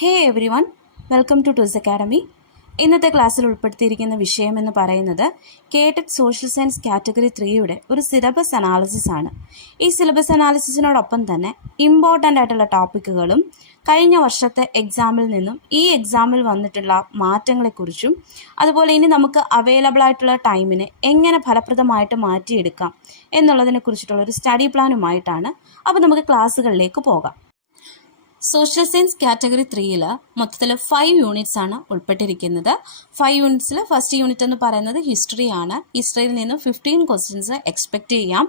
Hey everyone, welcome to ട്വിസ് academy. ഇന്നത്തെ ക്ലാസ്സിൽ ഉൾപ്പെടുത്തിയിരിക്കുന്ന വിഷയം എന്ന് പറയുന്നത് കേട്ടറ്റ് സോഷ്യൽ സയൻസ് കാറ്റഗറി 3യുടെ ഒരു സിലബസ് അനാലിസിസ് ആണ്. ഈ സിലബസ് അനാലിസിസിനോടൊപ്പം തന്നെ ഇമ്പോർട്ടൻ്റ് ആയിട്ടുള്ള ടോപ്പിക്കുകളും കഴിഞ്ഞ വർഷത്തെ എക്സാമിൽ നിന്നും ഈ എക്സാമിൽ വന്നിട്ടുള്ള മാറ്റങ്ങളെക്കുറിച്ചും അതുപോലെ ഇനി നമുക്ക് അവൈലബിൾ ആയിട്ടുള്ള ടൈമിനെ എങ്ങനെ ഫലപ്രദമായിട്ട് മാറ്റിയെടുക്കാം എന്നുള്ളതിനെക്കുറിച്ചിട്ടുള്ള ഒരു സ്റ്റഡി പ്ലാനുമായിട്ടാണ്. അപ്പോൾ നമുക്ക് ക്ലാസ്സുകളിലേക്ക് പോകാം. സോഷ്യൽ സയൻസ് കാറ്റഗറി 3യിൽ മൊത്തത്തിൽ 5 യൂണിറ്റ്സ് ആണ് ഉൾപ്പെട്ടിരിക്കുന്നത്. 5 യൂണിറ്റ്സിൽ ഫസ്റ്റ് യൂണിറ്റ് എന്ന് പറയുന്നത് ഹിസ്റ്ററിയാണ്. ഹിസ്റ്ററിയിൽ നിന്ന് 15 ക്വസ്റ്റ്യൻസ് എക്സ്പെക്റ്റ് ചെയ്യാം.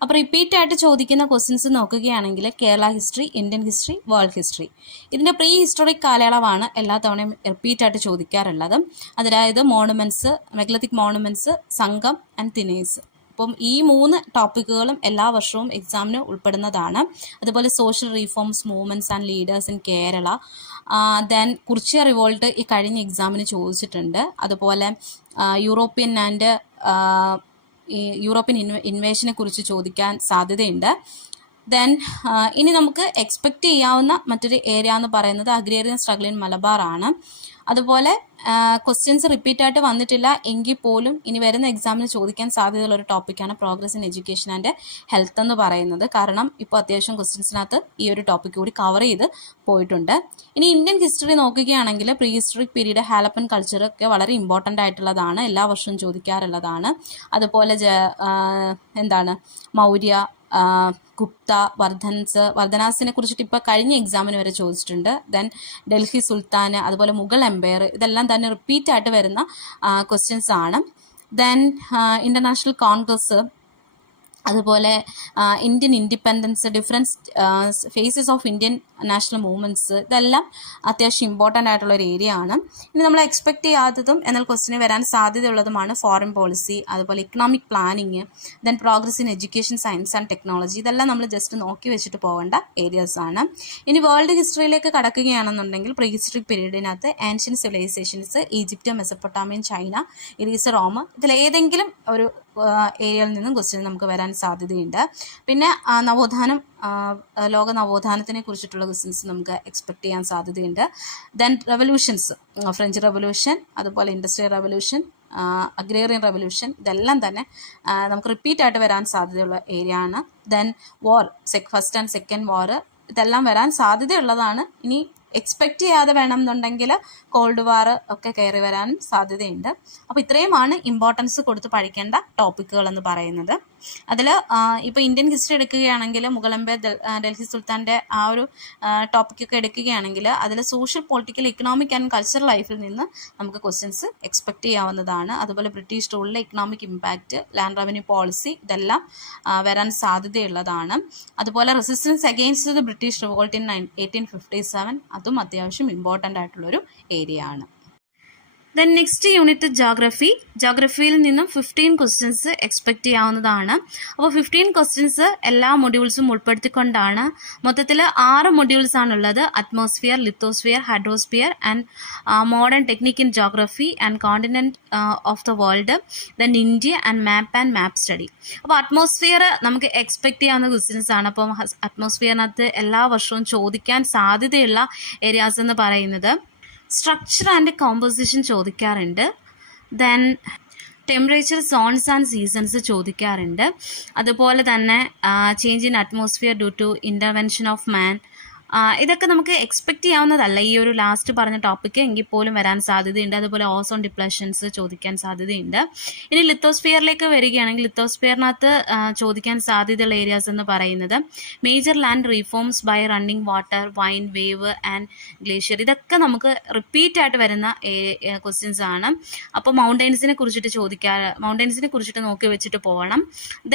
അപ്പോൾ റിപ്പീറ്റ് ആയിട്ട് ചോദിക്കുന്ന ക്വസ്റ്റ്യൻസ് നോക്കുകയാണെങ്കിൽ Kerala history, Indian history, world history, ഇതിൻ്റെ പ്രീ ഹിസ്റ്റോറിക് കാലയളവാണ് എല്ലാ തവണയും റിപ്പീറ്റ് ആയിട്ട് ചോദിക്കാറുള്ളത്. അതായത് മോണുമെൻറ്റ്സ്, മെഗ്ലത്തിക് മോണുമെൻറ്റ്സ്, സംഘം ആൻഡ് തിനേഴ്സ്. അപ്പം ഈ 3 ടോപ്പിക്കുകളും എല്ലാ വർഷവും എക്സാമിന് ഉൾപ്പെടുന്നതാണ്. അതുപോലെ social reforms, movements and leaders in Kerala, then Kurichya revolt ഈ കഴിഞ്ഞ എക്സാമിന് ചോദിച്ചിട്ടുണ്ട്. അതുപോലെ യൂറോപ്യൻ ഇൻവേഷനെ കുറിച്ച് ചോദിക്കാൻ സാധ്യതയുണ്ട്. ദെൻ ഇനി നമുക്ക് എക്സ്പെക്റ്റ് ചെയ്യാവുന്ന മറ്റൊരു ഏരിയ എന്ന് പറയുന്നത് അഗ്രേറിയൻ സ്ട്രഗിൾ ഇൻ മലബാർ ആണ്. അതുപോലെ ക്വസ്റ്റ്യൻസ് റിപ്പീറ്റ് ആയിട്ട് വന്നിട്ടില്ല എങ്കിൽ പോലും ഇനി വരുന്ന എക്സാമിന് ചോദിക്കാൻ സാധ്യതയുള്ള ഒരു ടോപ്പിക്കാണ് progress in education and health എന്ന് പറയുന്നത്. കാരണം ഇപ്പോൾ അത്യാവശ്യം ക്വസ്റ്റ്യൻസിനകത്ത് ഈ ഒരു ടോപ്പിക്ക് കൂടി കവർ ചെയ്ത് പോയിട്ടുണ്ട്. ഇനി ഇന്ത്യൻ ഹിസ്റ്ററി നോക്കുകയാണെങ്കിൽ പ്രീ ഹിസ്റ്ററിക് പീരീഡ്, ഹാലപ്പൻ കൾച്ചർ ഒക്കെ വളരെ ഇമ്പോർട്ടൻ്റ് ആയിട്ടുള്ളതാണ്, എല്ലാ വർഷവും ചോദിക്കാറുള്ളതാണ്. അതുപോലെ മൗര്യ, ഗുപ്ത, വർദ്ധനാസിനെ കുറിച്ചിട്ട് ഇപ്പോൾ കഴിഞ്ഞ എക്സാമിന് വരെ ചോദിച്ചിട്ടുണ്ട്. ദെൻ ഡൽഹി സുൽത്താൻ, അതുപോലെ മുഗൾ എംപയർ, ഇതെല്ലാം തന്നെ റിപ്പീറ്റ് ആയിട്ട് വരുന്ന ക്വസ്റ്റ്യൻസ് ആണ്. ദെൻ ഇൻ്റർനാഷണൽ കോൺഗ്രസ്, അതുപോലെ Indian independence, difference phases of Indian national movements, ഇതെല്ലാം അത്യാവശ്യം ഇമ്പോർട്ടൻ്റ് ആയിട്ടുള്ള ഒരു ഏരിയ ആണ്. ഇനി നമ്മൾ എക്സ്പെക്റ്റ് ചെയ്യാത്തതും എന്നാൽ ക്വസ്റ്റിന് വരാൻ സാധ്യതയുള്ളതുമാണ് ഫോറിൻ പോളിസി, അതുപോലെ economic planning, then progress in education, science and technology, ഇതെല്ലാം നമ്മൾ ജസ്റ്റ് നോക്കി വെച്ചിട്ട് പോകേണ്ട ഏരിയാസ് ആണ്. ഇനി വേൾഡ് ഹിസ്റ്ററിയിലേക്ക് കടക്കുകയാണെന്നുണ്ടെങ്കിൽ പ്രീ ഹിസ്റ്ററിക് പീരീഡിനകത്ത് ancient civilizations, Egypt, Mesopotamian, China, Greece, Rome, ഇതിലേതെങ്കിലും ഒരു ഏരിയയിൽ നിന്നും ക്വസ്റ്റ്യൻ നമുക്ക് വരാൻ സാധ്യതയുണ്ട്. പിന്നെ നവോത്ഥാനം, ലോക നവോത്ഥാനത്തിനെ കുറിച്ചിട്ടുള്ള ക്വസ്റ്റ്യൻസ് നമുക്ക് എക്സ്പെക്ട് ചെയ്യാൻ സാധ്യതയുണ്ട്. ദെൻ റെവല്യൂഷൻസ്, ഫ്രഞ്ച് റെവല്യൂഷൻ, അതുപോലെ ഇൻഡസ്ട്രിയൽ റെവല്യൂഷൻ, അഗ്രേറിയൻ റെവല്യൂഷൻ, ഇതെല്ലാം തന്നെ നമുക്ക് റിപ്പീറ്റ് ആയിട്ട് വരാൻ സാധ്യതയുള്ള ഏരിയ ആണ്. Then war, first and second war, ഇതെല്ലാം വരാൻ സാധ്യതയുള്ളതാണ്. ഇനി എക്സ്പെക്റ്റ് ചെയ്യാതെ വേണമെന്നുണ്ടെങ്കിൽ കോൾഡ് വാർ ഒക്കെ കയറി വരാൻ സാധ്യതയുണ്ട്. അപ്പോൾ ഇത്രയുമാണ് ഇമ്പോർട്ടൻസ് കൊടുത്ത് പഠിക്കേണ്ട ടോപ്പിക്കുകൾ എന്ന് പറയുന്നത്. അതിൽ ഇപ്പോൾ ഇന്ത്യൻ ഹിസ്റ്ററി എടുക്കുകയാണെങ്കിൽ മുഗൾ എംപയർ, ഡൽഹി സുൽത്താൻ്റെ ആ ഒരു ടോപ്പിക്കൊക്കെ എടുക്കുകയാണെങ്കിൽ അതിൽ social, political, economic and cultural ലൈഫിൽ നിന്ന് നമുക്ക് ക്വസ്റ്റ്യൻസ് എക്സ്പെക്റ്റ് ചെയ്യാവുന്നതാണ്. അതുപോലെ ബ്രിട്ടീഷ് റൂളിലെ economic impact, land revenue policy, ഇതെല്ലാം വരാൻ സാധ്യതയുള്ളതാണ്. അതുപോലെ resistance against the British revolt in 1857, അതും അത്യാവശ്യം ഇമ്പോർട്ടൻ്റ് ആയിട്ടുള്ളൊരു ഏരിയ ആണ്. Then next unit geography. ജോഗ്രഫിയിൽ നിന്നും 15 ക്വസ്റ്റ്യൻസ് എക്സ്പെക്റ്റ് ചെയ്യാവുന്നതാണ്. അപ്പോൾ 15 ക്വസ്റ്റ്യൻസ് എല്ലാ മൊഡ്യൂൾസും ഉൾപ്പെടുത്തിക്കൊണ്ടാണ്. മൊത്തത്തിൽ 6 മൊഡ്യൂൾസ് ആണുള്ളത്. Atmosphere, lithosphere, hydrosphere and modern technique in geography and continent of the world, then India and map study. അപ്പോൾ അറ്റ്മോസ്ഫിയർ നമുക്ക് എക്സ്പെക്റ്റ് ചെയ്യാവുന്ന ക്വസ്റ്റ്യൻസ് ആണ്. അപ്പം അറ്റ്മോസ്ഫിയറിനകത്ത് എല്ലാ വർഷവും ചോദിക്കാൻ സാധ്യതയുള്ള ഏരിയാസ് എന്ന് പറയുന്നത് സ്ട്രക്ചർ ആൻഡ് കോമ്പോസിഷൻ ചോദിക്കാറുണ്ട്. Then temperature zones and seasons ചോദിക്കാറുണ്ട്. അതുപോലെ തന്നെ change in atmosphere due to intervention of man, ഇതൊക്കെ നമുക്ക് എക്സ്പെക്റ്റ് ചെയ്യാവുന്നതല്ല ഈ ഒരു ലാസ്റ്റ് പറഞ്ഞ ടോപ്പിക്ക്, എങ്കിൽ പോലും വരാൻ സാധ്യതയുണ്ട്. അതുപോലെ ഓസോൺ ഡിപ്ലഷൻസ് ചോദിക്കാൻ സാധ്യതയുണ്ട്. ഇനി ലിത്തോസ്ഫിയറിലേക്ക് വരികയാണെങ്കിൽ ലിത്തോസ്ഫിയറിനകത്ത് ചോദിക്കാൻ സാധ്യതയുള്ള ഏരിയാസ് എന്ന് പറയുന്നത് major landforms by running water, wind, wave and glacier, ഇതൊക്കെ നമുക്ക് റിപ്പീറ്റ് ആയിട്ട് വരുന്ന ക്വസ്റ്റ്യൻസ് ആണ്. അപ്പോൾ മൗണ്ടൈൻസിനെ കുറിച്ചിട്ട് നോക്കി വെച്ചിട്ട് പോകണം.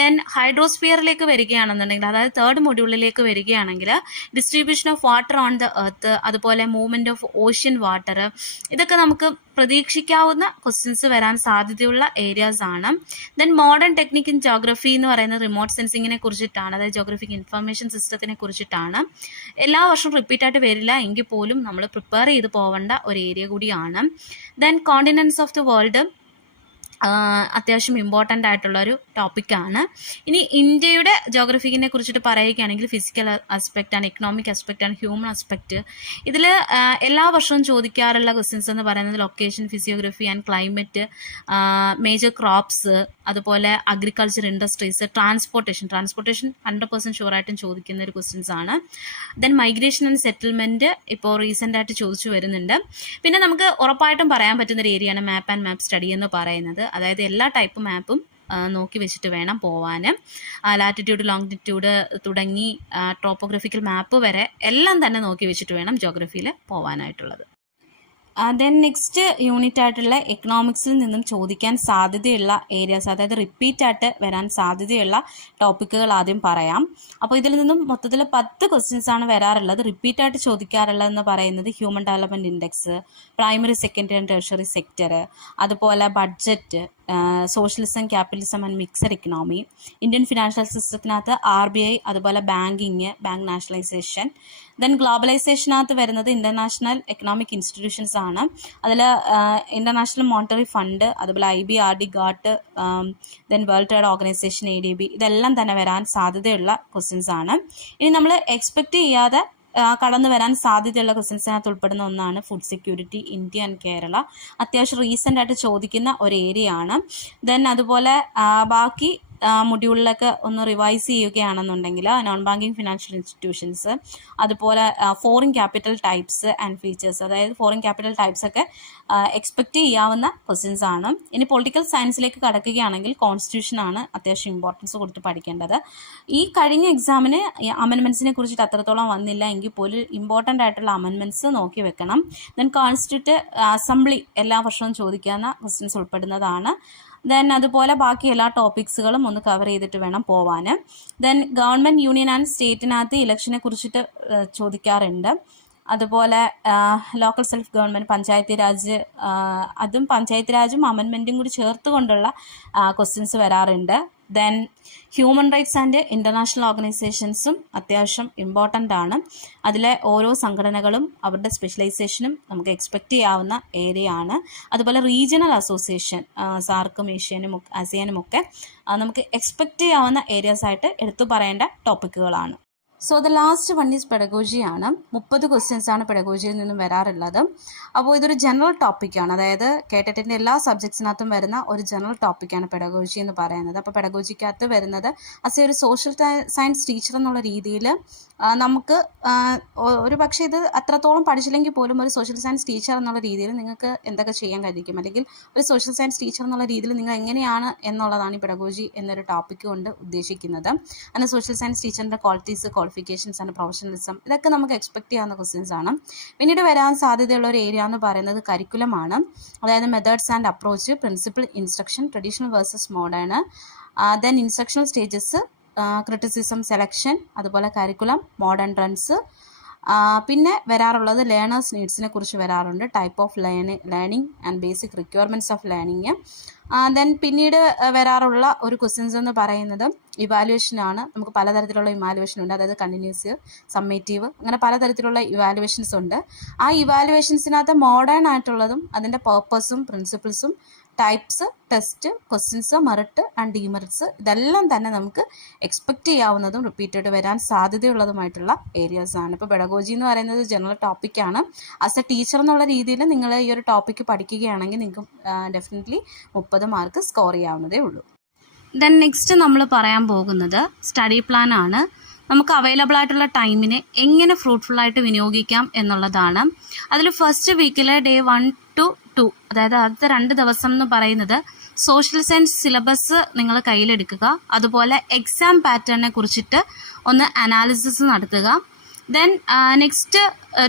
ദെൻ ഹൈഡ്രോസ്ഫിയറിലേക്ക് വരികയാണെന്നുണ്ടെങ്കിൽ, അതായത് 3rd മൊഡ്യൂളിലേക്ക് വരികയാണെങ്കിൽ distribution of water on the earth, അതുപോലെ മൂവ്മെന്റ് ഓഫ് ഓഷ്യൻ വാട്ടർ, ഇതൊക്കെ നമുക്ക് പ്രതീക്ഷിക്കാവുന്ന ക്വസ്റ്റ്യൻസ് വരാൻ സാധ്യതയുള്ള ഏരിയാസ് ആണ്. Then modern technique in geography എന്ന് പറയുന്നത് റിമോട്ട് സെൻസിങ്ങിനെ കുറിച്ചിട്ടാണ്, അതായത് ജോഗ്രഫിക് ഇൻഫർമേഷൻ സിസ്റ്റത്തിനെ കുറിച്ചിട്ടാണ്. എല്ലാ വർഷവും റിപ്പീറ്റ് ആയിട്ട് വരില്ല എങ്കിൽ പോലും നമ്മൾ പ്രിപ്പയർ ചെയ്ത് പോവേണ്ട ഒരു ഏരിയ കൂടിയാണ്. Then continents of the world, അത്യാവശ്യം ഇമ്പോർട്ടൻ്റ് ആയിട്ടുള്ളൊരു ടോപ്പിക്കാണ്. ഇനി ഇന്ത്യയുടെ ജോഗ്രഫിക്കിനെ കുറിച്ചിട്ട് പറയുകയാണെങ്കിൽ ഫിസിക്കൽ ആസ്പെക്റ്റാണ്, എക്കണോമിക് ആസ്പെക്റ്റാണ്, ഹ്യൂമൻ ആസ്പെക്റ്റ്. ഇതിൽ എല്ലാ വർഷവും ചോദിക്കാറുള്ള ക്വസ്റ്റ്യൻസ് എന്ന് പറയുന്നത് location, physiography and climate, major crops, അതുപോലെ അഗ്രികൾച്ചർ, ഇൻഡസ്ട്രീസ്, ട്രാൻസ്പോർട്ടേഷൻ 100% ഷുവറായിട്ടും ചോദിക്കുന്ന ഒരു ക്വസ്റ്റ്യൻസ് ആണ്. ദെൻ മൈഗ്രേഷൻ ആൻഡ് സെറ്റിൽമെൻറ്റ് ഇപ്പോൾ റീസെൻ്റ് ആയിട്ട് ചോദിച്ചു വരുന്നുണ്ട്. പിന്നെ നമുക്ക് ഉറപ്പായിട്ടും പറയാൻ പറ്റുന്നൊരു ഏരിയയാണ് മാപ്പ് ആൻഡ് മാപ്പ് സ്റ്റഡി എന്ന് പറയുന്നത്. അതായത് എല്ലാ ടൈപ്പ് മാപ്പും നോക്കി വെച്ചിട്ട് വേണം പോവാൻ. ലാറ്റിറ്റ്യൂഡ്, ലോങ്ങിറ്റ്യൂഡ് തുടങ്ങി ടോപ്പോഗ്രഫിക്കൽ മാപ്പ് വരെ എല്ലാം തന്നെ നോക്കി വെച്ചിട്ട് വേണം ജോഗ്രഫിയിൽ പോവാനായിട്ടുള്ളത്. ദെൻ നെക്സ്റ്റ് യൂണിറ്റ് ആയിട്ടുള്ള എക്കണോമിക്സിൽ നിന്നും ചോദിക്കാൻ സാധ്യതയുള്ള ഏരിയാസ്, അതായത് റിപ്പീറ്റ് ആയിട്ട് വരാൻ സാധ്യതയുള്ള ടോപ്പിക്കുകൾ ആദ്യം പറയാം. അപ്പോൾ ഇതിൽ നിന്നും മൊത്തത്തിൽ 10 ക്വസ്റ്റ്യൻസ് ആണ് വരാറുള്ളത്. റിപ്പീറ്റ് ആയിട്ട് ചോദിക്കാറുള്ളതെന്ന് പറയുന്നത് human development index, primary, secondary and tertiary sector, അതുപോലെ budget, socialism, capitalism and mixed economy, Indian financial സിസ്റ്റത്തിനകത്ത് RBI, അതുപോലെ ബാങ്കിങ്, ബാങ്ക് നാഷണലൈസേഷൻ. ദെൻ ഗ്ലോബലൈസേഷനകത്ത് വരുന്നത് ഇൻ്റർനാഷണൽ എക്കണോമിക് ഇൻസ്റ്റിറ്റ്യൂഷൻസ് ആണ്. അതിൽ ഇൻ്റർനാഷണൽ മോണിറ്ററി ഫണ്ട്, അതുപോലെ IBRD, GATT, then world trade organization, ADB, ഇതെല്ലാം തന്നെ വരാൻ സാധ്യതയുള്ള ക്വസ്റ്റ്യൻസ് ആണ്. ഇനി നമ്മൾ എക്സ്പെക്റ്റ് ചെയ്യാതെ കടന്നു വരാൻ സാധ്യതയുള്ള ക്വസ്റ്റ്യൻസിനകത്ത് ഉൾപ്പെടുന്ന ഒന്നാണ് food security, India and Kerala. അത്യാവശ്യം റീസെൻ്റ് ആയിട്ട് ചോദിക്കുന്ന ഒരു ഏരിയ ആണ്. ദെൻ അതുപോലെ ബാക്കി മൊഡ്യൂളിലൊക്കെ ഒന്ന് റിവൈസ് ചെയ്യുകയാണെന്നുണ്ടെങ്കിൽ നോൺ ബാങ്കിങ് ഫിനാൻഷ്യൽ ഇൻസ്റ്റിറ്റ്യൂഷൻസ്, അതുപോലെ foreign capital types and features, അതായത് ഫോറിൻ ക്യാപിറ്റൽ ടൈപ്സ് ഒക്കെ എക്സ്പെക്റ്റ് ചെയ്യാവുന്ന ക്വസ്റ്റ്യൻസ് ആണ്. ഇനി പൊളിറ്റിക്കൽ സയൻസിലേക്ക് കടക്കുകയാണെങ്കിൽ കോൺസ്റ്റിറ്റ്യൂഷനാണ് അത്യാവശ്യം ഇമ്പോർട്ടൻസ് കൊടുത്ത് പഠിക്കേണ്ടത്. ഈ കഴിഞ്ഞ എക്സാമിന് അമെൻമെൻറ്റ്സിനെ കുറിച്ചിട്ട് അത്രത്തോളം വന്നില്ല എങ്കിൽ പോലും ഇമ്പോർട്ടൻ്റ് ആയിട്ടുള്ള അമെൻമെൻറ്റ്സ് നോക്കി വെക്കണം. ദെൻ കോൺസ്റ്റിറ്റ്യൂട്ട് അസംബ്ലി എല്ലാ വർഷവും ചോദിക്കാവുന്ന ക്വസ്റ്റ്യൻസ് ഉൾപ്പെടുന്നതാണ്. ദെൻ അതുപോലെ ബാക്കി എല്ലാ ടോപ്പിക്സുകളും ഒന്ന് കവർ ചെയ്തിട്ട് വേണം പോവാൻ. ദെൻ ഗവൺമെൻറ്, യൂണിയൻ ആൻഡ് സ്റ്റേറ്റിനകത്ത് ഇലക്ഷനെ കുറിച്ചിട്ട് ചോദിക്കാറുണ്ട്. അതുപോലെ local self government, panchayat raj, അതും പഞ്ചായത്ത് രാജും അമെൻമെൻറ്റും കൂടി ചേർത്ത് കൊണ്ടുള്ള ക്വസ്റ്റ്യൻസ് വരാറുണ്ട്. Then human rights and international ഓർഗനൈസേഷൻസും അത്യാവശ്യം ഇമ്പോർട്ടൻ്റ് ആണ്. അതിലെ ഓരോ സംഘടനകളും അവരുടെ സ്പെഷ്യലൈസേഷനും നമുക്ക് എക്സ്പെക്റ്റ് ചെയ്യാവുന്ന ഏരിയ ആണ്. അതുപോലെ റീജിയണൽ അസോസിയേഷൻ, സാർക്കും ഏഷ്യാനും ASEAനും ഒക്കെ നമുക്ക് എക്സ്പെക്റ്റ് ചെയ്യാവുന്ന ഏരിയാസ് ആയിട്ട് എടുത്തു പറയേണ്ട ടോപ്പിക്കുകളാണ്. So the last one is pedagogy ആണ്. 30 ക്വസ്റ്റ്യൻസ് ആണ് പെഡഗോജിയിൽ നിന്നും വരാറുള്ളത്. അപ്പോൾ ഇതൊരു ജനറൽ ടോപ്പിക്കാണ്, അതായത് കേട്ടറ്റിൻ്റെ എല്ലാ സബ്ജക്ട്സിനകത്തും വരുന്ന ഒരു ജനറൽ ടോപ്പിക്കാണ് പെഡഗോജി എന്ന് പറയുന്നത്. അപ്പോൾ പെഡഗോജിക്കകത്ത് വരുന്നത് ആസ് ഒരു സോഷ്യൽ സയൻസ് ടീച്ചർ എന്നുള്ള രീതിയിൽ നമുക്ക് ഒരു പക്ഷേ ഇത് അത്രത്തോളം പഠിച്ചില്ലെങ്കിൽ പോലും ഒരു സോഷ്യൽ സയൻസ് ടീച്ചർ എന്നുള്ള രീതിയിൽ നിങ്ങൾക്ക് എന്തൊക്കെ ചെയ്യാൻ കഴിയും, അല്ലെങ്കിൽ ഒരു സോഷ്യൽ സയൻസ് ടീച്ചർ എന്നുള്ള രീതിയിൽ നിങ്ങൾ എങ്ങനെയാണ് എന്നുള്ളതാണ് ഈ പെഡഗോജി എന്നൊരു ടോപ്പിക്ക് കൊണ്ട് ഉദ്ദേശിക്കുന്നത്. അങ്ങനെ സോഷ്യൽ സയൻസ് ടീച്ചറിൻ്റെ ക്വാളിറ്റീസ്, ക്വാളിഫിക്കേഷൻസ് ആൻഡ് പ്രൊഫഷണലിസം, ഇതൊക്കെ നമുക്ക് എക്സ്പെക്ട് ചെയ്യാവുന്ന ക്വസ്റ്റ്യൻസ് ആണ്. പിന്നീട് വരാൻ സാധ്യതയുള്ള ഒരു ഏരിയ എന്ന് പറയുന്നത് കരിക്കുലമാണ്. അതായത് methods and approach, principle, instruction, traditional versus modern, then instructional stages, criticism, selection, അതുപോലെ കരിക്കുലം, മോഡേൺ ട്രെൻഡ്സ്. പിന്നെ വരാറുള്ളത് ലേണേഴ്സ് നീഡ്സിനെ കുറിച്ച് വരാറുണ്ട്, type of learning and basic requirements of learning. Then പിന്നീട് വരാറുള്ള ഒരു ക്വസ്റ്റ്യൻസ് എന്ന് പറയുന്നത് ഇവാലുവേഷനാണ്. നമുക്ക് പലതരത്തിലുള്ള ഇവാലുവേഷൻ ഉണ്ട്, അതായത് കണ്ടിന്യൂസ്, സമ്മേറ്റീവ്, അങ്ങനെ പലതരത്തിലുള്ള ഇവാലുവേഷൻസ് ഉണ്ട്. ആ ഇവാലുവേഷൻസിനകത്ത് മോഡേൺ ആയിട്ടുള്ളതും അതിൻ്റെ പേർപ്പസും പ്രിൻസിപ്പിൾസും types, test, questions, merit and demerits, ഇതെല്ലാം തന്നെ നമുക്ക് എക്സ്പെക്റ്റ് ചെയ്യാവുന്നതും റിപ്പീറ്റഡ് വരാൻ സാധ്യതയുള്ളതുമായിട്ടുള്ള ഏരിയാസ് ആണ്. ഇപ്പോൾ പെഡഗോജി എന്ന് പറയുന്നത് ജനറൽ ടോപ്പിക്കാണ്. ആസ് എ ടീച്ചർ എന്നുള്ള രീതിയിൽ നിങ്ങൾ ഈ ഒരു ടോപ്പിക്ക് പഠിക്കുകയാണെങ്കിൽ നിങ്ങൾക്ക് ഡെഫിനറ്റ്ലി 30 മാർക്ക് സ്കോർ ചെയ്യാവുന്നതേ ഉള്ളൂ. ദെൻ നെക്സ്റ്റ് നമ്മൾ പറയാൻ പോകുന്നത് സ്റ്റഡി പ്ലാൻ ആണ്. നമുക്ക് അവൈലബിൾ ആയിട്ടുള്ള ടൈമിനെ എങ്ങനെ ഫ്രൂട്ട്ഫുള്ളായിട്ട് വിനിയോഗിക്കാം എന്നുള്ളതാണ്. അതിൽ ഫസ്റ്റ് വീക്കിലെ ഡേ 1 to 2, അതായത് ആദ്യത്തെ 2 ദിവസം എന്ന് പറയുന്നത് സോഷ്യൽ സയൻസ് സിലബസ് നിങ്ങൾ കയ്യിലെടുക്കുക, അതുപോലെ എക്സാം പാറ്റേണിനെ കുറിച്ചിട്ട് ഒന്ന് അനാലിസിസ് നടത്തുക. ദെൻ നെക്സ്റ്റ്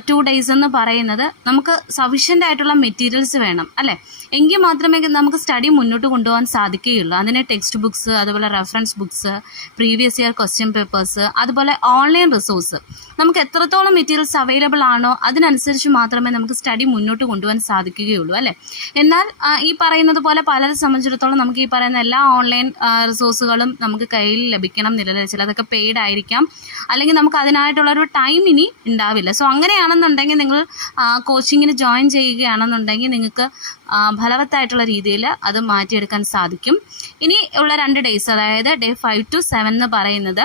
2 days എന്ന് പറയുന്നത് നമുക്ക് സഫീഷ്യൻ്റ് ആയിട്ടുള്ള മെറ്റീരിയൽസ് വേണം, അല്ലേ? എങ്കിൽ മാത്രമേ നമുക്ക് സ്റ്റഡി മുന്നോട്ട് കൊണ്ടുപോകാൻ സാധിക്കുകയുള്ളൂ. അതിന് ടെക്സ്റ്റ് ബുക്സ്, അതുപോലെ reference books, previous year question papers, അതുപോലെ ഓൺലൈൻ റിസോഴ്സ്. നമുക്ക് എത്രത്തോളം മെറ്റീരിയൽസ് അവൈലബിൾ ആണോ അതിനനുസരിച്ച് മാത്രമേ നമുക്ക് സ്റ്റഡി മുന്നോട്ട് കൊണ്ടുപോകാൻ സാധിക്കുകയുള്ളൂ അല്ലേ. എന്നാൽ ഈ പറയുന്നത് പോലെ പലരെ സംബന്ധിച്ചിടത്തോളം നമുക്ക് ഈ പറയുന്ന എല്ലാ ഓൺലൈൻ റിസോഴ്സുകളും നമുക്ക് കയ്യിൽ ലഭിക്കണം എന്നില്ല. ചിലതൊക്കെ പെയ്ഡ് ആയിരിക്കാം, അല്ലെങ്കിൽ നമുക്ക് അതിനായിട്ടുള്ളൊരു ടൈം ഇനി ഉണ്ടാവില്ല. സോ അങ്ങനെയാണെന്നുണ്ടെങ്കിൽ നിങ്ങൾ കോച്ചിങ്ങിന് ജോയിൻ ചെയ്യുകയാണെന്നുണ്ടെങ്കിൽ നിങ്ങൾക്ക് ഫലവത്തായിട്ടുള്ള രീതിയിൽ അത് മാറ്റിയെടുക്കാൻ സാധിക്കും. ഇനി ഉള്ള 2 ഡേയ്സ്, അതായത് ഡേ 5 to 7 എന്ന് പറയുന്നത്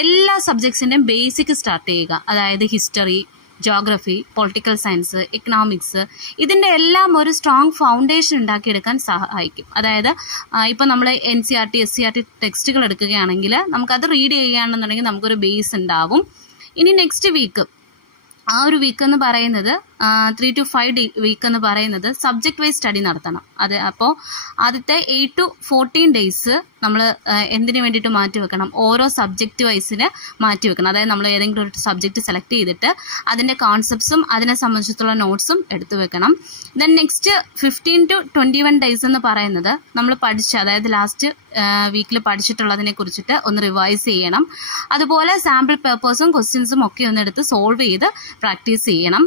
എല്ലാ സബ്ജക്ട്സിൻ്റെയും ബേസിക് സ്റ്റാർട്ട് ചെയ്യുക. അതായത് history, geography, political science, economics, ഇതിൻ്റെ എല്ലാം ഒരു സ്ട്രോങ് ഫൗണ്ടേഷൻ ഉണ്ടാക്കിയെടുക്കാൻ സഹായിക്കും. അതായത് ഇപ്പോൾ നമ്മൾ NCERT SCERT ടെക്സ്റ്റുകൾ എടുക്കുകയാണെങ്കിൽ നമുക്കത് റീഡ് ചെയ്യുകയാണെന്നുണ്ടെങ്കിൽ നമുക്കൊരു ബേസ് ഉണ്ടാവും. ഇനി നെക്സ്റ്റ് വീക്ക്, ആ ഒരു വീക്ക് എന്ന് പറയുന്നത് 3 to 5 വീക്ക് എന്ന് പറയുന്നത് സബ്ജക്റ്റ് വൈസ് സ്റ്റഡി നടത്തണം. അത് അപ്പോൾ ആദ്യത്തെ 8 to 14 ഡേയ്സ് നമ്മൾ എന്തിനു വേണ്ടിയിട്ട് മാറ്റി വെക്കണം, ഓരോ സബ്ജക്റ്റ് വൈസിന് മാറ്റി വെക്കണം. അതായത് നമ്മൾ ഏതെങ്കിലും ഒരു സബ്ജക്റ്റ് സെലക്ട് ചെയ്തിട്ട് അതിൻ്റെ കോൺസെപ്റ്റ്സും അതിനെ സംബന്ധിച്ചിട്ടുള്ള നോട്ട്സും എടുത്തു വെക്കണം. ദെൻ നെക്സ്റ്റ് 15 to 21 ഡേയ്സ് എന്ന് പറയുന്നത് നമ്മൾ അതായത് ലാസ്റ്റ് വീക്കിൽ പഠിച്ചിട്ടുള്ളതിനെ കുറിച്ചിട്ട് ഒന്ന് റിവൈസ് ചെയ്യണം. അതുപോലെ സാമ്പിൾ പേപ്പേഴ്സും ക്വസ്റ്റ്യൻസും ഒക്കെ ഒന്ന് എടുത്ത് സോൾവ് ചെയ്ത് പ്രാക്ടീസ് ചെയ്യണം.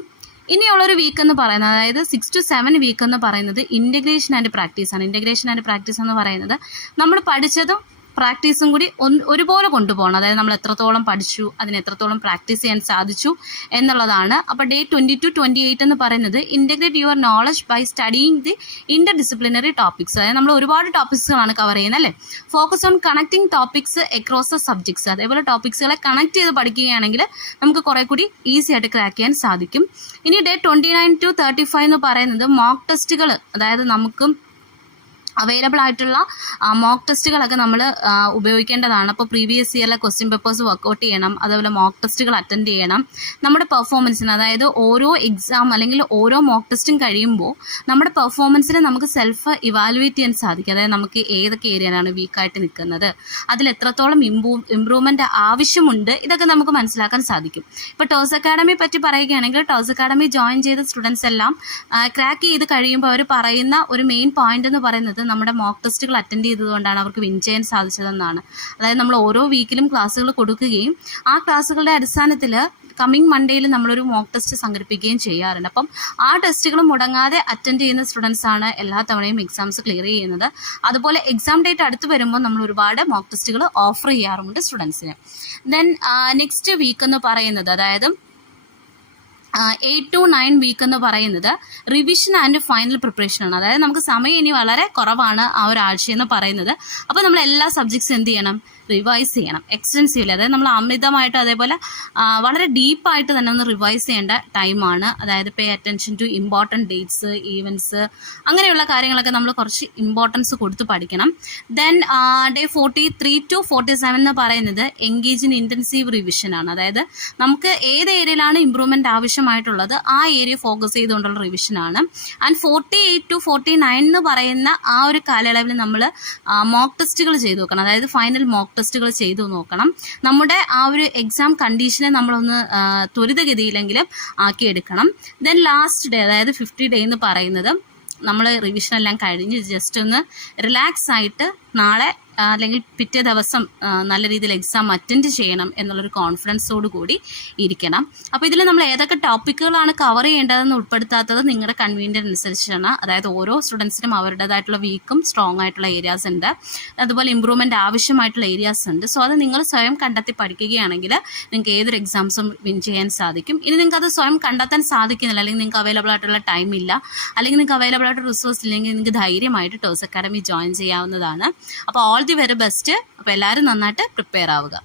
ഇനിയുള്ളൊരു വീക്ക് എന്ന് പറയുന്നത്, അതായത് 6 to 7 വീക്ക് എന്ന് പറയുന്നത് ഇൻ്റഗ്രേഷൻ ആൻഡ് പ്രാക്ടീസ് ആണ്. ഇൻ്റഗ്രേഷൻ ആൻഡ് പ്രാക്ടീസ് എന്ന് പറയുന്നത് നമ്മൾ പഠിച്ചതും പ്രാക്ടീസും കൂടി ഒരുപോലെ കൊണ്ടുപോകണം. അതായത് നമ്മൾ എത്രത്തോളം പഠിച്ചു, അതിന് എത്രത്തോളം പ്രാക്ടീസ് ചെയ്യാൻ സാധിച്ചു എന്നുള്ളതാണ്. അപ്പോൾ ഡേ 20 to 28 എന്ന് പറയുന്നത് integrate your knowledge by studying the interdisciplinary topics. അതായത് നമ്മൾ ഒരുപാട് ടോപ്പിക്സുകളാണ് കവർ ചെയ്യുന്നത് അല്ലേ. Focus on connecting topics across the subjects. അതേപോലെ ടോപ്പിക്സുകളെ കണക്ട് ചെയ്ത് പഠിക്കുകയാണെങ്കിൽ നമുക്ക് കുറെ കൂടി ഈസി ആയിട്ട് ക്രാക്ക് ചെയ്യാൻ സാധിക്കും. ഇനി ഡേ 29 to 35 എന്ന് പറയുന്നത് മോക്ക് ടെസ്റ്റുകൾ, അതായത് നമുക്കും അവൈലബിൾ ആയിട്ടുള്ള മോക്ക് ടെസ്റ്റുകളൊക്കെ നമ്മൾ ഉപയോഗിക്കേണ്ടതാണ്. അപ്പോൾ പ്രീവിയസ് ഇയറിലെ ക്വസ്റ്റ്യൻ പേപ്പേഴ്സ് വർക്കൗട്ട് ചെയ്യണം, അതുപോലെ മോക്ക് ടെസ്റ്റുകൾ അറ്റൻഡ് ചെയ്യണം. നമ്മുടെ പെർഫോമൻസിന്, അതായത് ഓരോ എക്സാം അല്ലെങ്കിൽ ഓരോ മോക്ക് ടെസ്റ്റും കഴിയുമ്പോൾ നമ്മുടെ പെർഫോമൻസിനെ നമുക്ക് സെൽഫ് ഇവാലുവേറ്റ് ചെയ്യാൻ സാധിക്കും. അതായത് നമുക്ക് ഏതൊക്കെ ഏരിയയിലാണ് വീക്കായിട്ട് നിൽക്കുന്നത്, അതിൽ എത്രത്തോളം ഇമ്പ്രൂവ്മെൻ്റ് ആവശ്യമുണ്ട്, ഇതൊക്കെ നമുക്ക് മനസ്സിലാക്കാൻ സാധിക്കും. ഇപ്പോൾ ടോസ് അക്കാഡമിയെ പറ്റി പറയുകയാണെങ്കിൽ ടോസ് അക്കാഡമി ജോയിൻ ചെയ്ത സ്റ്റുഡൻസ് എല്ലാം ക്രാക്ക് ചെയ്ത് കഴിയുമ്പോൾ അവർ പറയുന്ന ഒരു മെയിൻ പോയിന്റ് എന്ന് പറയുന്നത് നമ്മുടെ മോക്ക് ടെസ്റ്റുകൾ അറ്റൻഡ് ചെയ്തതുകൊണ്ടാണ് അവർക്ക് വിൻ ചെയ്യാൻ സാധിച്ചതെന്നാണ്. അതായത് നമ്മൾ ഓരോ വീക്കിലും ക്ലാസ്സുകൾ കൊടുക്കുകയും ആ ക്ലാസ്സുകളുടെ അടിസ്ഥാനത്തിൽ കമ്മിങ് മൺഡേയിൽ നമ്മളൊരു മോക്ക് ടെസ്റ്റ് സംഘടിപ്പിക്കുകയും ചെയ്യാറുണ്ട്. അപ്പം ആ ടെസ്റ്റുകൾ മുടങ്ങാതെ അറ്റൻഡ് ചെയ്യുന്ന സ്റ്റുഡൻസ് ആണ് എല്ലാ തവണയും എക്സാംസ് ക്ലിയർ ചെയ്യുന്നത്. അതുപോലെ എക്സാം ഡേറ്റ് അടുത്ത് വരുമ്പോൾ നമ്മൾ ഒരുപാട് മോക്ക് ടെസ്റ്റുകൾ ഓഫർ ചെയ്യാറുമുണ്ട് സ്റ്റുഡൻസിന്. ദെൻ നെക്സ്റ്റ് വീക്ക് എന്ന് പറയുന്നത്, അതായത് 8 to 9 വീക്ക് എന്ന് പറയുന്നത് റിവിഷൻ ആൻഡ് ഫൈനൽ പ്രിപ്പറേഷൻ ആണ്. അതായത് നമുക്ക് സമയം ഇനി വളരെ കുറവാണ് ആ ഒരാഴ്ച എന്ന് പറയുന്നത്. അപ്പോൾ നമ്മൾ എല്ലാ സബ്ജക്ട്സും എന്ത് ചെയ്യണം, റിവൈസ് ചെയ്യണം എക്സ്റ്റെൻസീവ്ലി. അതായത് നമ്മൾ അമിതമായിട്ട് അതേപോലെ വളരെ ഡീപ്പായിട്ട് തന്നെ ഒന്ന് റിവൈസ് ചെയ്യേണ്ട ടൈമാണ്. അതായത് pay attention to important dates, events, അങ്ങനെയുള്ള കാര്യങ്ങളൊക്കെ നമ്മൾ കുറച്ച് ഇമ്പോർട്ടൻസ് കൊടുത്ത് പഠിക്കണം. ദെൻ ഡേ 43 to 47 എന്ന് പറയുന്നത് എൻഗേജ് ഇൻ ഇൻറ്റൻസീവ് റിവിഷൻ ആണ്. അതായത് നമുക്ക് ഏത് ഏരിയയിലാണ് ഇമ്പ്രൂവ്മെൻറ്റ് ആവശ്യമായിട്ടുള്ളത് ആ ഏരിയ ഫോക്കസ് ചെയ്തുകൊണ്ടുള്ള റിവിഷനാണ്. ആൻഡ് 48 to 49 എന്ന് പറയുന്ന ആ ഒരു കാലയളവിൽ നമ്മൾ മോക്ക് ടെസ്റ്റുകൾ ചെയ്ത് നോക്കണം. അതായത് ഫൈനൽ മോക്ക് ടെസ്റ്റുകൾ ചെയ്തു നോക്കണം. നമ്മുടെ ആ ഒരു എക്സാം കണ്ടീഷനെ നമ്മളൊന്ന് ത്വരിതഗതിയിലെങ്കിലും ആക്കിയെടുക്കണം. ദെൻ ലാസ്റ്റ് ഡേ, അതായത് 50 ഡേ എന്ന് പറയുന്നത് നമ്മൾ റിവിഷൻ എല്ലാം കഴിഞ്ഞ് ജസ്റ്റ് ഒന്ന് റിലാക്സ് ആയിട്ട് നാളെ അല്ലെങ്കിൽ പിറ്റേ ദിവസം നല്ല രീതിയിൽ എക്സാം അറ്റൻഡ് ചെയ്യണം എന്നുള്ളൊരു കോൺഫിഡൻസോട് കൂടി ഇരിക്കണം. അപ്പോൾ ഇതിൽ നമ്മൾ ഏതൊക്കെ ടോപ്പിക്കുകളാണ് കവർ ചെയ്യേണ്ടതെന്ന് ഉൾപ്പെടുത്താത്തത് നിങ്ങളുടെ കൺവീനിയൻറ്റ് അനുസരിച്ചാണ്. അതായത് ഓരോ സ്റ്റുഡൻസിനും അവരുടേതായിട്ടുള്ള വീക്കും സ്ട്രോങ് ആയിട്ടുള്ള ഏരിയാസ് ഉണ്ട്, അതുപോലെ ഇമ്പ്രൂവ്മെൻറ്റ് ആവശ്യമായിട്ടുള്ള ഏരിയാസ് ഉണ്ട്. സോ അത് നിങ്ങൾ സ്വയം കണ്ടെത്തി പഠിക്കുകയാണെങ്കിൽ നിങ്ങൾക്ക് ഏതൊരു എക്സാംസും വിൻ ചെയ്യാൻ സാധിക്കും. ഇനി നിങ്ങൾക്ക് അത് സ്വയം കണ്ടെത്താൻ സാധിക്കുന്നില്ല, അല്ലെങ്കിൽ നിങ്ങൾക്ക് അവൈലബിൾ ആയിട്ടുള്ള ടൈം ഇല്ല, അല്ലെങ്കിൽ നിങ്ങൾക്ക് അവൈലബിൾ ആയിട്ട് റിസോഴ്സ് ഇല്ലെങ്കിൽ നിങ്ങൾക്ക് ധൈര്യമായിട്ട് ടോസ് അക്കാഡമി ജോയിൻ ചെയ്യാവുന്നതാണ്. അപ്പോൾ ഓൾ ദി വെരി ബെസ്റ്റ്. അപ്പോൾ എല്ലാവരും നന്നായിട്ട് പ്രിപ്പയർ ആവുക.